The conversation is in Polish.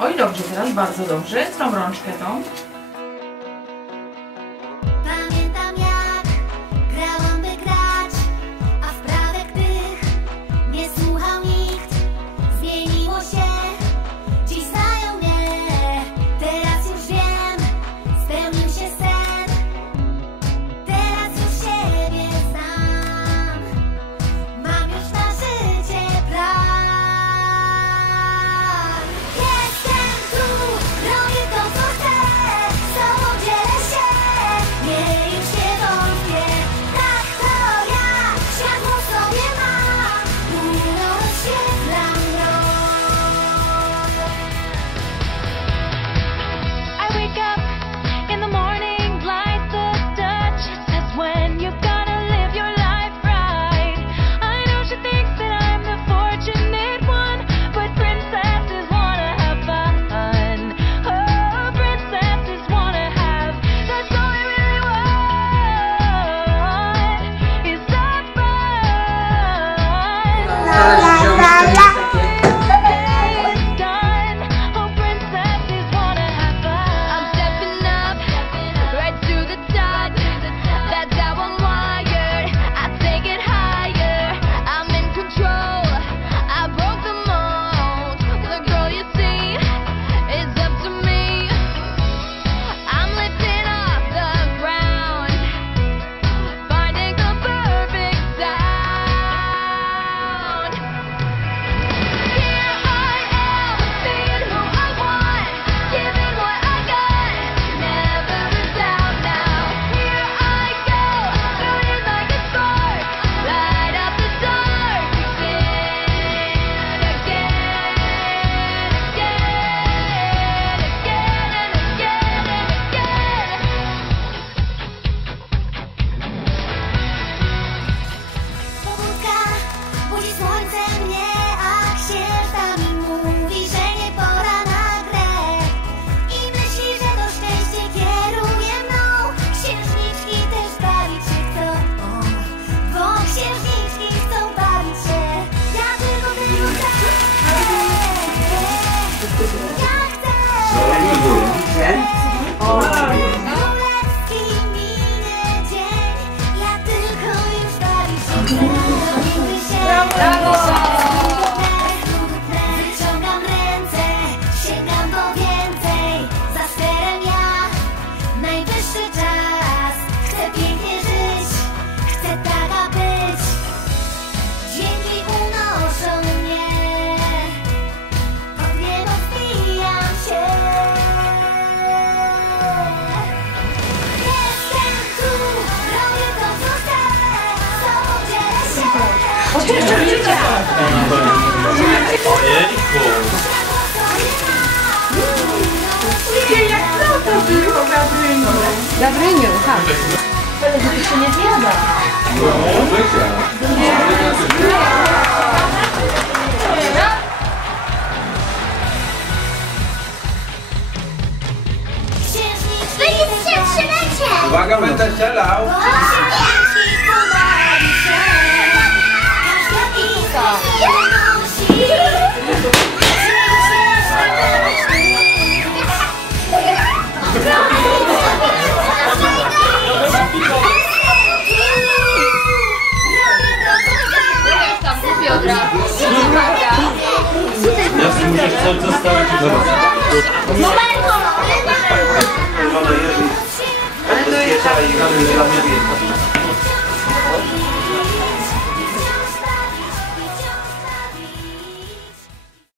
Oj, dobrze, teraz bardzo dobrze. Tą rączkę tą. Pamiętam jak grałam by grać, a wprawek tych nie słuchał nikt. Zmieniło się, dziś znają mnie, teraz już wiem, spełnił się sen. Teraz już siebie znam, mam już na życie plan. Jestem tu, robię to co chcę, z tobą dzielę się, nie już nie wątpię. Tak to ja, światło w sobie mam, rozświetlam I wake up in the morning, light the Dutch. Says when you're gonna live your life right. I know she thinks that I'm the fortunate one, but princesses wanna have fun. Oh, princesses wanna have. That's all I really want is that fun. It's done. Oh, princesses wanna have fun. I'm stepping up, right to the top. That's how I'm wired. I take it higher. I'm in control. I broke the mold. The girl you see is up to me. I'm lifting off the ground, finding the perfect sound. Here I am, being who I want, giving what I got, never in doubt now. Here I go, burning like a spark, light up the dark again, again, again, again, and again, and again. Pobudka budzi słońce mnie, a księżna mi mówi, że nie pora na grę. I myśli, że to szczęście kieruje mną. Księżniczki też bawić się chcą, bo księżniczki chcą bawić się. Ja tylko tego chcę. Ja chcę. Królewski minie dzień, ja tylko już bawić się chcę. Bawimy się, wyciągam ręce, sięgam po więcej. Za sterem ja, najwyższy czas. Chcę pięknie żyć, chcę taka być. Dźwięki unoszą mnie, pod niebo wbijam się. Jestem tu, robię to co chcę, z tobą dzielę się. Gabryniu, tak. Ale to się nie zjada. Księżniczki się trzymajcie! Uwaga, będę strzelał! Księżniczki pobawi się. Każda pizza nosi. Ja musisz cały czas stawić i Ale to jest